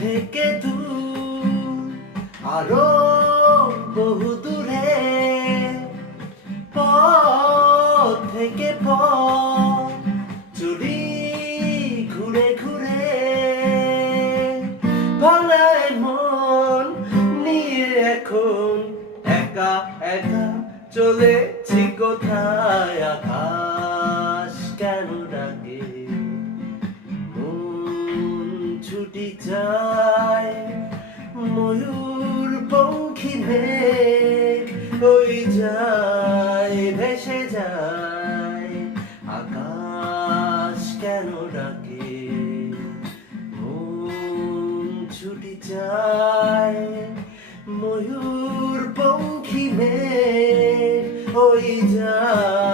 থেকে দূর আরো বহু দূরে পথ থেকে পথ চুরি ঘুরে ঘুরে ভাঙায় মন নিয়ে এখন একা একা চলেছি কোথায় আকাশ কেন ডাকে ছুটি যায় ময়ূর পঙ্খী মেঘ ওই যায় ভেসে যায় আকাশ কেন ডাকে ছুটি যায় ময়ূর পঙ্খী মেঘ ওই যায়